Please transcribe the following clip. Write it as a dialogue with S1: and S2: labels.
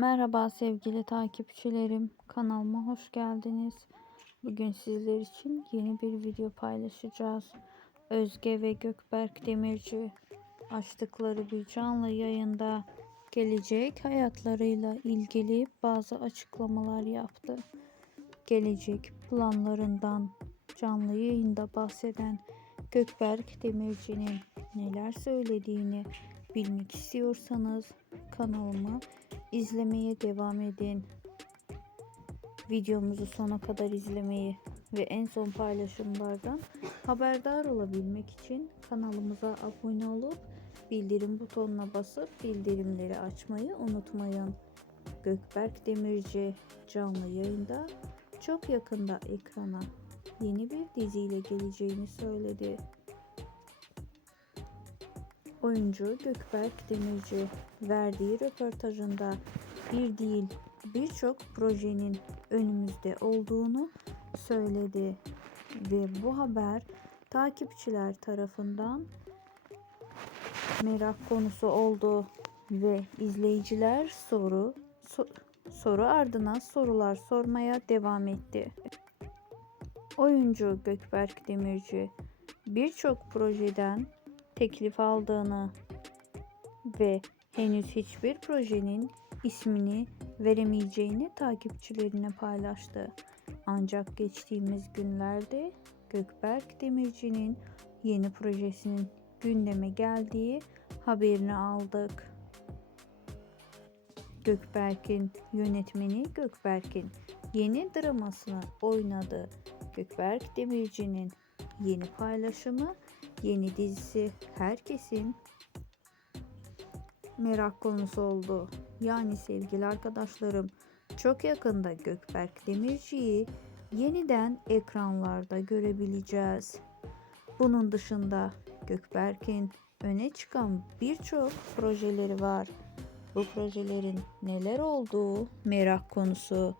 S1: Merhaba sevgili takipçilerim. Kanalıma hoş geldiniz. Bugün sizler için yeni bir video paylaşacağız. Özge ve Gökberk Demirci açtıkları bir canlı yayında gelecek hayatlarıyla ilgili bazı açıklamalar yaptı. Gelecek planlarından canlı yayında bahseden Gökberk Demirci'nin neler söylediğini bilmek istiyorsanız kanalıma izlemeye devam edin. Videomuzu sona kadar izlemeyi ve en son paylaşımlardan haberdar olabilmek için kanalımıza abone olup bildirim butonuna basıp bildirimleri açmayı unutmayın. Gökberk Demirci canlı yayında çok yakında ekrana yeni bir diziyle geleceğini söyledi. Oyuncu Gökberk Demirci verdiği röportajında bir değil birçok projenin önümüzde olduğunu söyledi ve bu haber takipçiler tarafından merak konusu oldu ve izleyiciler soru so- soru ardına sorular sormaya devam etti. Oyuncu Gökberk Demirci birçok projeden teklif aldığını ve henüz hiçbir projenin ismini veremeyeceğini takipçilerine paylaştı. Ancak geçtiğimiz günlerde Gökberk Demirci'nin yeni projesinin gündeme geldiği haberini aldık. Gökberk'in yönetmeni Gökberk'in yeni dramasını oynadı. Gökberk Demirci'nin yeni paylaşımı, yeni dizisi herkesin merak konusu oldu. Yani sevgili arkadaşlarım çok yakında Gökberk Demirci'yi yeniden ekranlarda görebileceğiz. Bunun dışında Gökberk'in öne çıkan birçok projeleri var. Bu projelerin neler olduğu merak konusu.